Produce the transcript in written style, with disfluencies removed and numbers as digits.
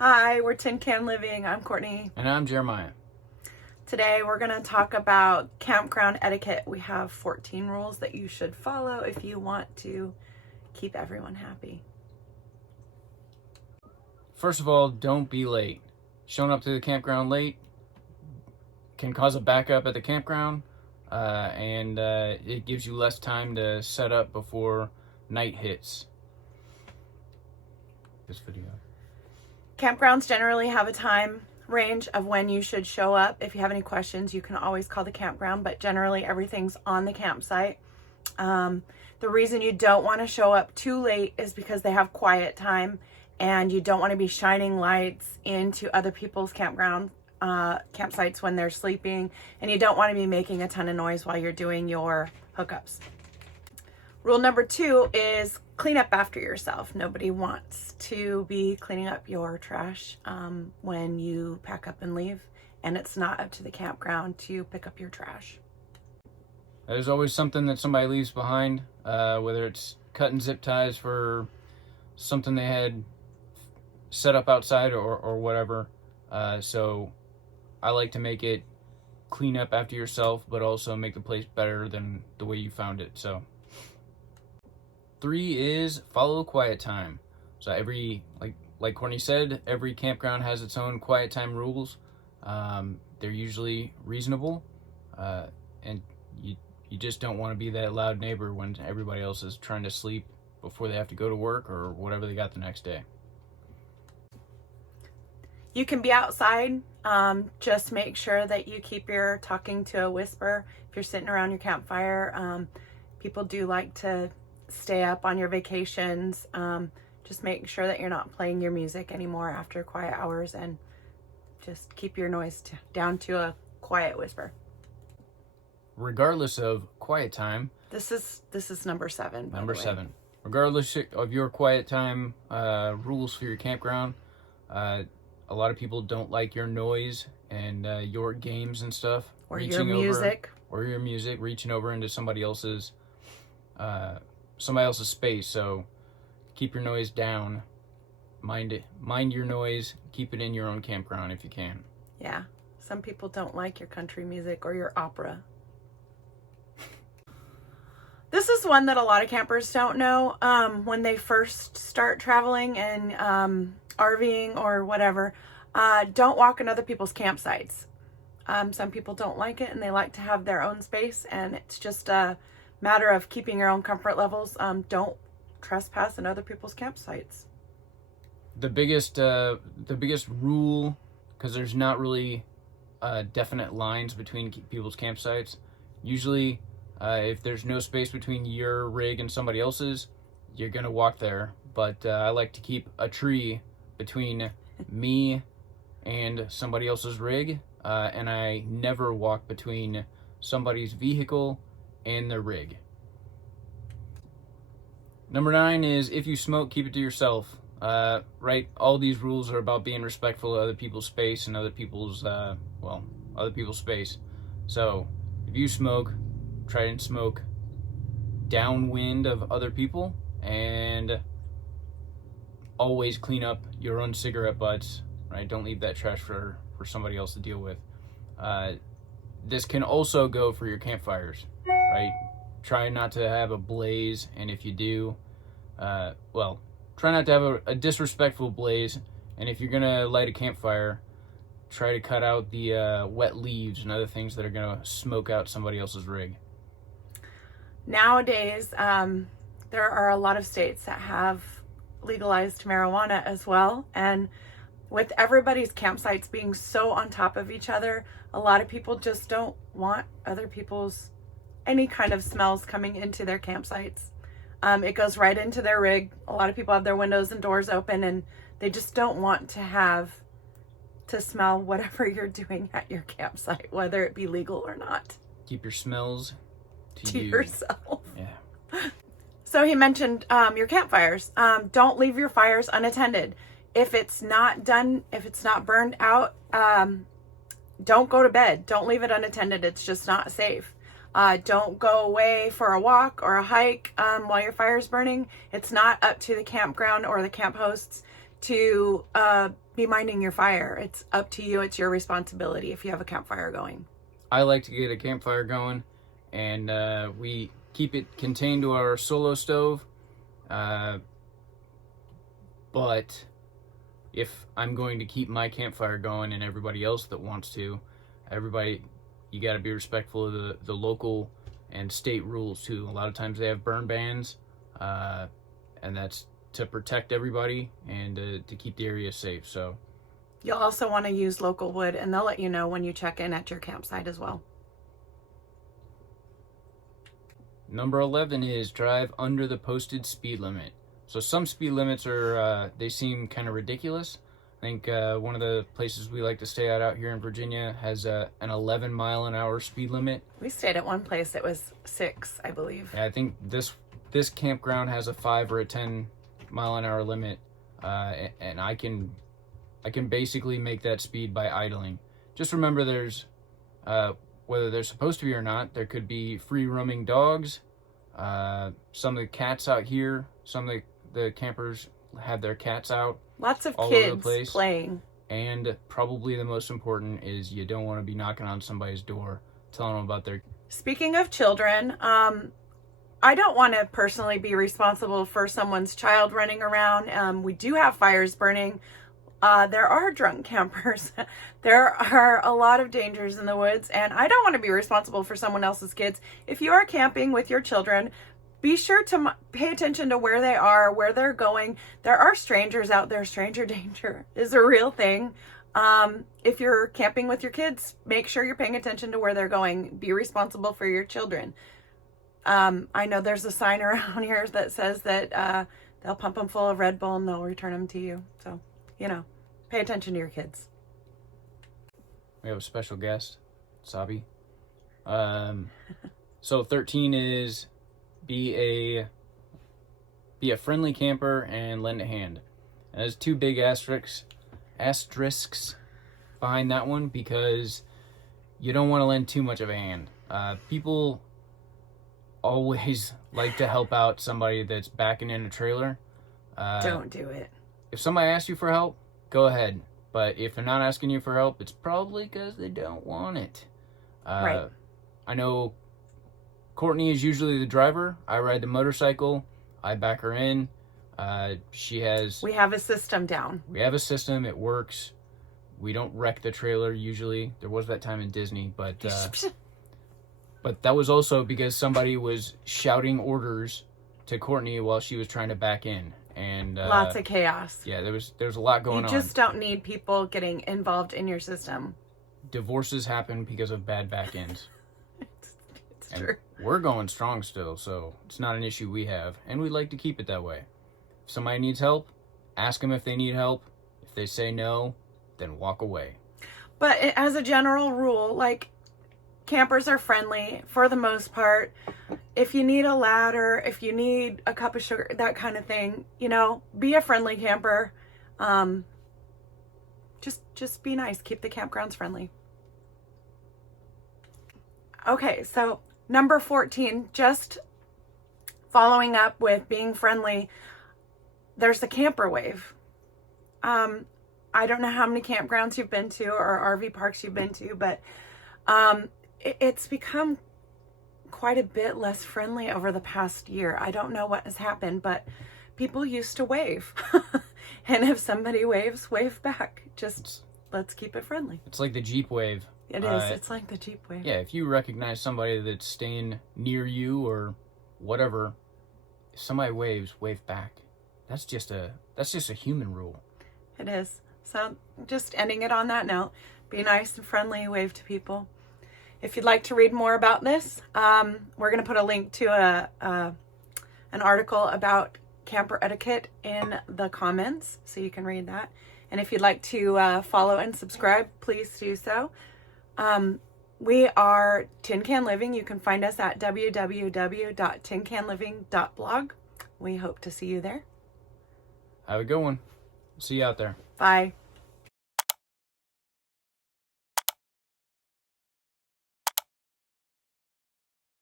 Hi, we're Tin Can Living. I'm Courtney. And I'm Jeremiah. Today we're going to talk about campground etiquette. We have 14 rules that you should follow if you want to keep everyone happy. First of all, don't be late. Showing up to the campground late can cause a backup at the campground, and it gives you less time to set up before night hits. This video. Campgrounds generally have a time range of when you should show up. If you have any questions, you can always call the campground, but generally everything's on the campsite. The reason you don't want to show up too late is because they have quiet time and you don't want to be shining lights into other people's campsites when they're sleeping, and you don't want to be making a ton of noise while you're doing your hookups. Rule number 2 is clean up after yourself. Nobody wants to be cleaning up your trash when you pack up and leave, and it's not up to the campground to pick up your trash. There's always something that somebody leaves behind, whether it's cutting zip ties for something they had set up outside or whatever. So I like to make it clean up after yourself, but also make the place better than the way you found it. So 3 is follow quiet time. So like Courtney said, every campground has its own quiet time rules. They're usually reasonable, and you just don't want to be that loud neighbor when everybody else is trying to sleep before they have to go to work or whatever they got the next day. You can be outside. Just make sure that you keep your talking to a whisper. If you're sitting around your campfire, people do like to stay up on your vacations. Just make sure that you're not playing your music anymore after quiet hours, and just keep your noise down to a quiet whisper. Regardless of quiet time, This is number 7. Number 7. Regardless of your quiet time rules for your campground, a lot of people don't like your noise and your games and stuff. Or your music. Or your music, reaching over into somebody else's space. So keep your noise down. Mind your noise. Keep it in your own campground if you can. Yeah. Some people don't like your country music or your opera. This is one that a lot of campers don't know. When they first start traveling and RVing or whatever, don't walk in other people's campsites. Some people don't like it and they like to have their own space, and it's just a matter of keeping your own comfort levels. Don't trespass in other people's campsites. The biggest rule, because there's not really definite lines between people's campsites. Usually, if there's no space between your rig and somebody else's, you're gonna walk there. But I like to keep a tree between me and somebody else's rig, and I never walk between somebody's vehicle and their rig. Number 9 is if you smoke, keep it to yourself. Right? All these rules are about being respectful of other people's space and other people's space. So if you smoke, try and smoke downwind of other people, and always clean up your own cigarette butts, right? Don't leave that trash for somebody else to deal with. This can also go for your campfires, right? Try not to have a blaze, and if you do, try not to have a disrespectful blaze, and if you're gonna light a campfire, try to cut out the wet leaves and other things that are gonna smoke out somebody else's rig. Nowadays, there are a lot of states that have legalized marijuana as well, and with everybody's campsites being so on top of each other, a lot of people just don't want other people's any kind of smells coming into their campsites. It goes right into their rig. A lot of people have their windows and doors open, and they just don't want to smell whatever you're doing at your campsite, whether it be legal or not. Keep your smells to yourself. Yeah. So he mentioned your campfires. Don't leave your fires unattended. If it's not burned out, don't go to bed. Don't leave it unattended. It's just not safe. Don't go away for a walk or a hike while your fire's burning. It's not up to the campground or the camp hosts to be minding your fire. It's up to you. It's your responsibility if you have a campfire going. I like to get a campfire going, and we keep it contained to our solo stove. But if I'm going to keep my campfire going and everybody else that wants to, you got to be respectful of the local and state rules too. A lot of times they have burn bans, and that's to protect everybody and to keep the area safe. So you'll also want to use local wood, and they'll let you know when you check in at your campsite as well. Number 11 is drive under the posted speed limit. So some speed limits they seem kind of ridiculous. I think one of the places we like to stay at out here in Virginia has an 11 mile an hour speed limit. We stayed at one place that was 6, I believe. Yeah, I think this campground has a 5 or a 10 mile an hour limit, and I can basically make that speed by idling. Just remember, there's whether they're supposed to be or not, there could be free roaming dogs. Some of the cats out here, some of the campers have their cats out. Lots of all kids over the place. Playing. And probably the most important is you don't want to be knocking on somebody's door, telling them about their... Speaking of children, I don't want to personally be responsible for someone's child running around. We do have fires burning. There are drunk campers. There are a lot of dangers in the woods, and I don't want to be responsible for someone else's kids. If you are camping with your children, be sure to pay attention to where they are, where they're going. There are strangers out there. Stranger danger is a real thing. If you're camping with your kids, make sure you're paying attention to where they're going. Be responsible for your children. I know there's a sign around here that says that they'll pump them full of Red Bull and they'll return them to you. So, pay attention to your kids. We have a special guest, Sabi. So 13 is be a friendly camper and lend a hand. And there's 2 big asterisks behind that one, because you don't want to lend too much of a hand. People always like to help out somebody that's backing in a trailer. Don't do it. If somebody asks you for help, go ahead. But if they're not asking you for help, it's probably because they don't want it. Right. I know Courtney is usually the driver. I ride the motorcycle. I back her in. We have a system down. We have a system. It works. We don't wreck the trailer usually. There was that time in Disney, but that was also because somebody was shouting orders to Courtney while she was trying to back in. And lots of chaos. Yeah, there's a lot going on. You just don't need people getting involved in your system. Divorces happen because of bad back ends. It's true. We're going strong still, so it's not an issue we have, and we'd like to keep it that way. If somebody needs help, ask them if they need help. If they say no, then walk away. But as a general rule, campers are friendly for the most part. If you need a ladder, if you need a cup of sugar, that kind of thing, be a friendly camper. Just be nice. Keep the campgrounds friendly. Okay, so number 14, just following up with being friendly, there's the camper wave. I don't know how many campgrounds you've been to or RV parks you've been to, but it's become quite a bit less friendly over the past year. I don't know what has happened, but people used to wave. And if somebody waves, wave back. Just let's keep it friendly. It's like the Jeep wave. It is. It's like the Jeep wave. Yeah, if you recognize somebody that's staying near you or whatever, if somebody waves, wave back. That's just a human rule. It is. So just ending it on that note, be nice and friendly, wave to people. If you'd like to read more about this, we're going to put a link to an article about camper etiquette in the comments, so you can read that. And if you'd like to follow and subscribe, please do so. We are Tin Can Living. You can find us at www.tincanliving.blog. We hope to see you there. Have a good one. See you out there. Bye.